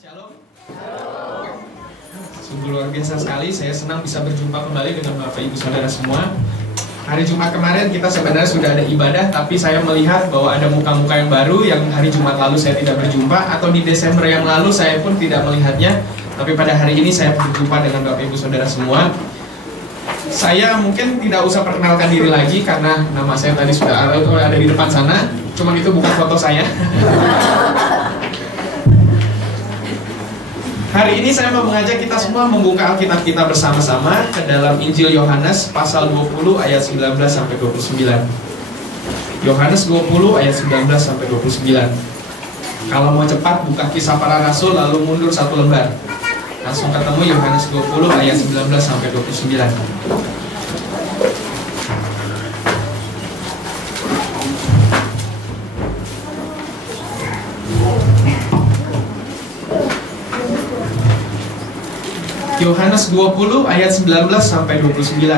Shalom. Sungguh luar biasa sekali, saya senang bisa berjumpa kembali dengan Bapak Ibu Saudara semua. Hari Jumat kemarin kita sebenarnya sudah ada ibadah, tapi saya melihat bahwa ada muka-muka yang baru yang hari Jumat lalu saya tidak berjumpa, atau di Desember yang lalu saya pun tidak melihatnya. Tapi pada hari ini saya berjumpa dengan Bapak Ibu Saudara semua. Saya mungkin tidak usah perkenalkan diri lagi karena nama saya tadi sudah ada di depan sana. Cuman itu bukan foto saya. Hari ini saya mau mengajak kita semua membuka Alkitab kita bersama-sama ke dalam Injil Yohanes pasal 20 ayat 19 sampai 29. Yohanes 20 ayat 19 sampai 29. Kalau mau cepat buka Kisah Para Rasul lalu mundur satu lembar. Langsung ketemu Yohanes 20 ayat 19 sampai 29. Yohanes 20 ayat 19 sampai 29.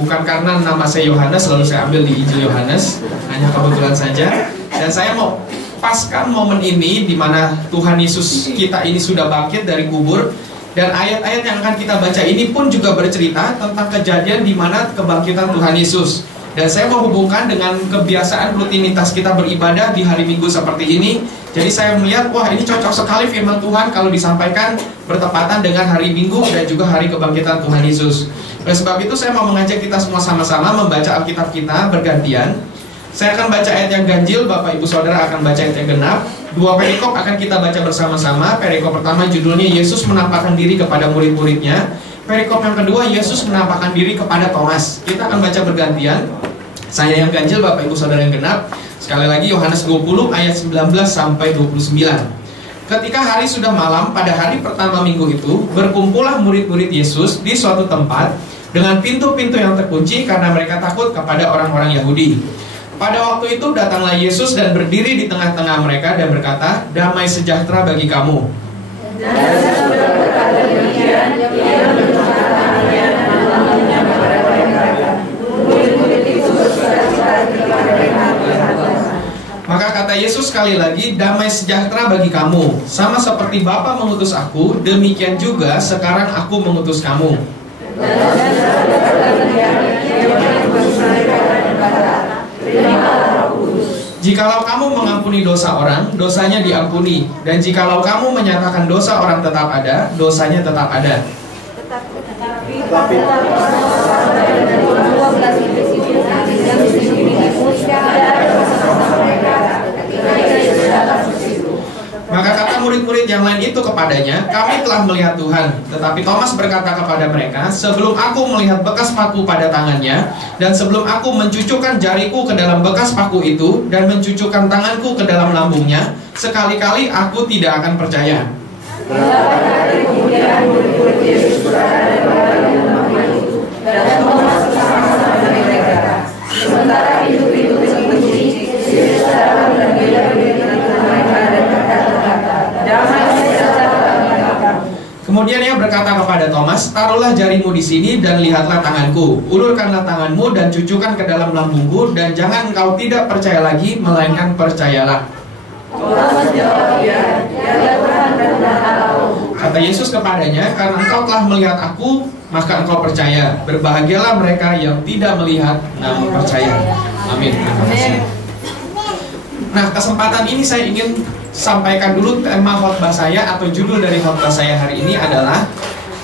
Bukan karena nama saya Yohanes lalu saya ambil di Injil Yohanes, hanya kebetulan saja. Dan saya mau paskan momen ini di mana Tuhan Yesus kita ini sudah bangkit dari kubur. Dan ayat-ayat yang akan kita baca ini pun juga bercerita tentang kejadian di mana kebangkitan Tuhan Yesus. Dan saya mau hubungkan dengan kebiasaan rutinitas kita beribadah di hari Minggu seperti ini. Jadi saya melihat, wah ini cocok sekali firman Tuhan kalau disampaikan bertepatan dengan hari Minggu dan juga hari kebangkitan Tuhan Yesus. Oleh sebab itu saya mau mengajak kita semua sama-sama membaca Alkitab kita bergantian. Saya akan baca ayat yang ganjil, Bapak Ibu Saudara akan baca ayat yang genap. Dua perikop akan kita baca bersama-sama. Perikop pertama judulnya Yesus menampakkan diri kepada murid-muridnya. Perikop yang kedua, Yesus menampakkan diri kepada Thomas. Kita akan baca bergantian. Saya yang ganjil, Bapak Ibu Saudara yang genap. Sekali lagi Yohanes 20 ayat 19 sampai 29. Ketika hari sudah malam pada hari pertama minggu itu, berkumpullah murid-murid Yesus di suatu tempat dengan pintu-pintu yang terkunci karena mereka takut kepada orang-orang Yahudi. Pada waktu itu datanglah Yesus dan berdiri di tengah-tengah mereka dan berkata, "Damai sejahtera bagi kamu." Dan sesudah berkata demikian, ia menunjukkan tangannya dan melambungnya kepada mereka. Murid-murid itu bersuka-cita ketika mereka melihat. Maka kata Yesus sekali lagi, "Damai sejahtera bagi kamu. Sama seperti Bapa mengutus aku, demikian juga sekarang aku mengutus kamu." Dan sesudah berkata demikian, ia menebus mereka dan berkata, "Terimalah Roh Kudus. Jikalau kamu mengampuni dosa orang, dosanya diampuni. Dan jikalau kamu menyatakan dosa orang tetap ada, dosanya tetap ada." Maka kata murid-murid yang lain itu kepadanya, "Kami telah melihat Tuhan." Tetapi Thomas berkata kepada mereka, "Sebelum aku melihat bekas paku pada tangannya, dan sebelum aku mencucukkan jariku ke dalam bekas paku itu, dan mencucukkan tanganku ke dalam lambungnya, sekali-kali aku tidak akan percaya." Beberapa hari kemudian murid-murid Yesus berada di rumah itu, dan Thomas bersama-sama dengan mereka. Sementara pintu-pintu terkunci, Yesus datang dan berdiri di tengah mereka dan berkata, "Damai sejahtera bagi kamu." Kemudian ia berkata kepada Thomas, "Taruhlah jarimu di sini dan lihatlah tanganku. Ulurkanlah tanganmu dan cucukkan ke dalam lambungku, dan jangan engkau tidak percaya lagi, melainkan percayalah." Thomas menjawab, "Ya Tuhan dan tahu." Kata Yesus kepadanya, "Karena engkau telah melihat aku, maka engkau percaya. Berbahagialah mereka yang tidak melihat namun percaya." Amin. Terima kasih. Nah, kesempatan ini saya ingin sampaikan dulu tema khotbah saya atau judul dari khotbah saya hari ini adalah,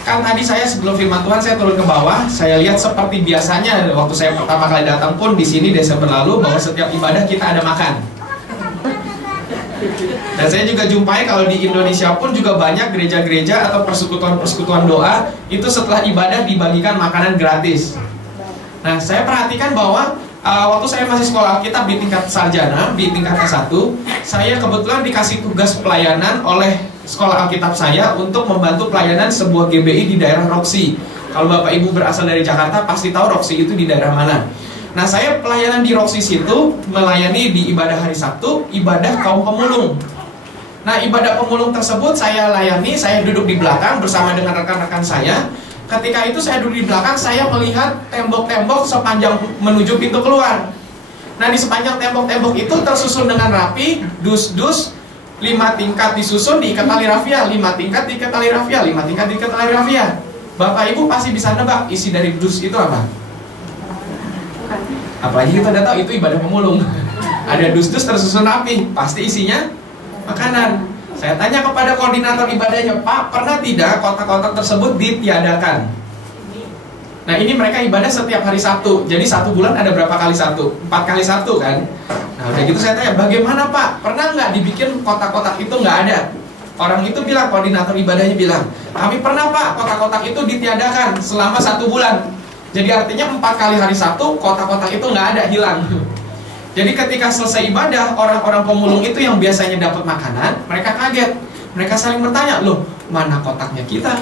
kan tadi saya sebelum firman Tuhan saya turun ke bawah, saya lihat seperti biasanya waktu saya pertama kali datang pun di sini Desember lalu, bahwa setiap ibadah kita ada makan. Dan saya juga jumpai kalau di Indonesia pun juga banyak gereja-gereja atau persekutuan-persekutuan doa itu setelah ibadah dibagikan makanan gratis. Nah, saya perhatikan bahwa waktu saya masih sekolah Alkitab di tingkat sarjana, di tingkat S1, saya kebetulan dikasih tugas pelayanan oleh sekolah Alkitab saya untuk membantu pelayanan sebuah GBI di daerah Roksi. Kalau Bapak Ibu berasal dari Jakarta pasti tahu Roksi itu di daerah mana. Nah, saya pelayanan di Roksi situ melayani di ibadah hari Sabtu, ibadah kaum pemulung. Nah, ibadah pemulung tersebut saya layani, saya duduk di belakang bersama dengan rekan-rekan saya. Ketika itu saya duduk di belakang, saya melihat tembok-tembok sepanjang menuju pintu keluar. Nah, di sepanjang tembok-tembok itu tersusun dengan rapi, dus-dus, 5 tingkat disusun diikat tali rafia, 5 tingkat diikat tali rafia, 5 tingkat diikat tali rafia. Bapak Ibu pasti bisa nebak isi dari dus itu apa? Apalagi kita udah tahu itu ibadah pemulung. Ada dus-dus tersusun rapi, pasti isinya makanan. Saya tanya kepada koordinator ibadahnya, Pak, pernah tidak kotak-kotak tersebut ditiadakan? Nah, ini mereka ibadah setiap hari Sabtu. Jadi 1 bulan ada berapa kali Sabtu? 4 kali Sabtu kan? Nah, udah gitu saya tanya, bagaimana Pak? Pernah nggak dibikin kotak-kotak itu nggak ada? Orang itu bilang, koordinator ibadahnya bilang, kami pernah Pak, kotak-kotak itu ditiadakan selama 1 bulan. Jadi artinya 4 kali hari Sabtu, kotak-kotak itu nggak ada, hilang. Jadi ketika selesai ibadah, orang-orang pemulung itu yang biasanya dapat makanan, mereka kaget. Mereka saling bertanya, loh, mana kotaknya kita?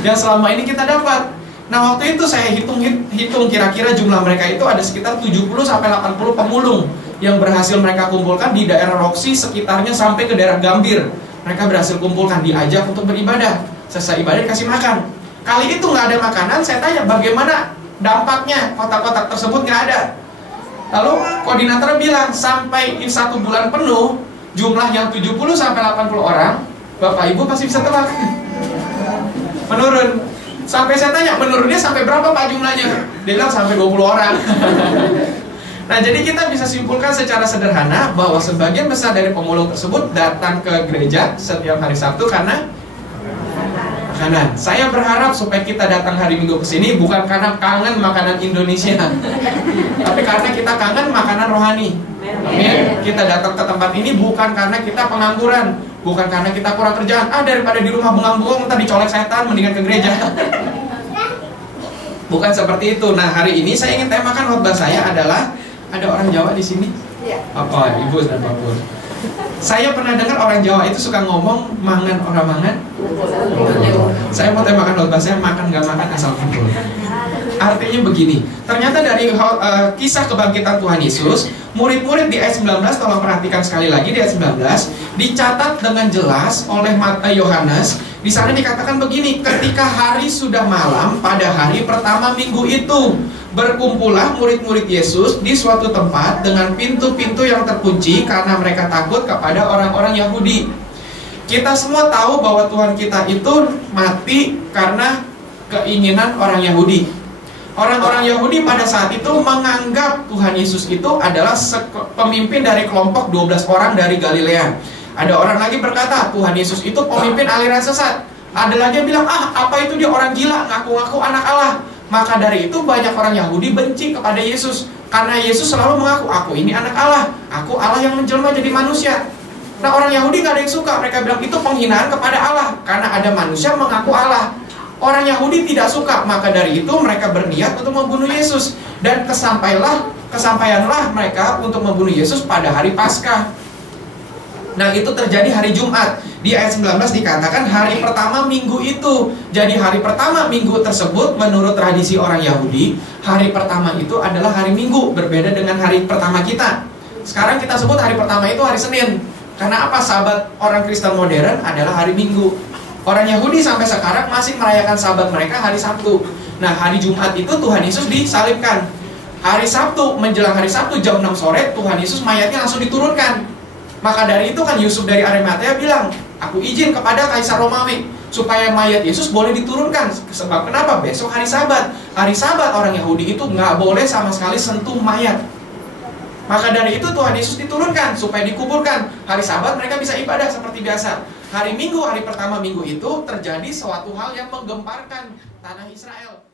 Yang selama ini kita dapat. Nah, waktu itu saya hitung kira-kira jumlah mereka itu ada sekitar 70-80 pemulung yang berhasil mereka kumpulkan di daerah Roksi, sekitarnya sampai ke daerah Gambir. Mereka berhasil kumpulkan, diajak untuk beribadah. Selesai ibadah dikasih makan. Kali itu nggak ada makanan, saya tanya bagaimana dampaknya, kotak-kotak tersebut nggak ada. Lalu koordinator bilang sampai 1 bulan penuh, jumlah yang 70-80 orang, Bapak Ibu pasti bisa tebak, menurun. Sampai saya tanya, menurunnya sampai berapa Pak jumlahnya? Dia bilang sampai 20 orang. Nah, jadi kita bisa simpulkan secara sederhana bahwa sebagian besar dari pemulung tersebut datang ke gereja setiap hari Sabtu karena makanan. Saya berharap supaya kita datang hari Minggu ke sini bukan karena kangen makanan Indonesia, tapi karena kita kangen makanan rohani. Amin. Kita datang ke tempat ini bukan karena kita pengangguran, bukan karena kita kurang kerjaan. Daripada di rumah bengong-bengong ntar dicolek setan, mendingan ke gereja. Bukan seperti itu. Nah, hari ini saya ingin temakan khotbah saya adalah, ada orang Jawa di sini? Apa, Ibu dan Bapak? Saya pernah dengar orang Jawa itu suka ngomong mangan orang mangan. Saya mau temakan khotbah saya, makan gak makan asal kumpul. Artinya begini, ternyata dari kisah kebangkitan Tuhan Yesus, murid-murid di ayat 19, tolong perhatikan sekali lagi di ayat 19, dicatat dengan jelas oleh Yohanes. Di sana dikatakan begini, ketika hari sudah malam pada hari pertama minggu itu, berkumpullah murid-murid Yesus di suatu tempat dengan pintu-pintu yang terkunci karena mereka takut kepada orang-orang Yahudi. Kita semua tahu bahwa Tuhan kita itu mati karena keinginan orang Yahudi. Orang-orang Yahudi pada saat itu menganggap Tuhan Yesus itu adalah pemimpin dari kelompok 12 orang dari Galilea. Ada orang lagi berkata, Tuhan Yesus itu pemimpin aliran sesat. Ada lagi yang bilang, apa itu dia orang gila, ngaku-ngaku anak Allah. Maka dari itu banyak orang Yahudi benci kepada Yesus. Karena Yesus selalu mengaku, aku ini anak Allah. Aku Allah yang menjelma jadi manusia. Nah, orang Yahudi gak ada yang suka. Mereka bilang, itu penghinaan kepada Allah. Karena ada manusia mengaku Allah. Orang Yahudi tidak suka, maka dari itu mereka berniat untuk membunuh Yesus. Dan kesampaianlah mereka untuk membunuh Yesus pada hari Paskah. Nah, itu terjadi hari Jumat. Di ayat 19 dikatakan hari pertama minggu itu. Jadi hari pertama minggu tersebut menurut tradisi orang Yahudi, hari pertama itu adalah hari Minggu, berbeda dengan hari pertama kita. Sekarang kita sebut hari pertama itu hari Senin. Karena apa? Sabat orang Kristen modern adalah hari Minggu. Orang Yahudi sampai sekarang masih merayakan sabat mereka hari Sabtu. Nah, hari Jumat itu Tuhan Yesus disalibkan. Hari Sabtu, menjelang hari Sabtu jam 6 sore, Tuhan Yesus mayatnya langsung diturunkan. Maka dari itu kan Yusuf dari Arimatea bilang, aku izin kepada Kaisar Romawi supaya mayat Yesus boleh diturunkan. Sebab kenapa? Besok hari Sabat. Hari Sabat orang Yahudi itu nggak boleh sama sekali sentuh mayat. Maka dari itu Tuhan Yesus diturunkan supaya dikuburkan. Hari Sabat mereka bisa ibadah seperti biasa. Hari Minggu, hari pertama minggu itu terjadi suatu hal yang menggemparkan tanah Israel.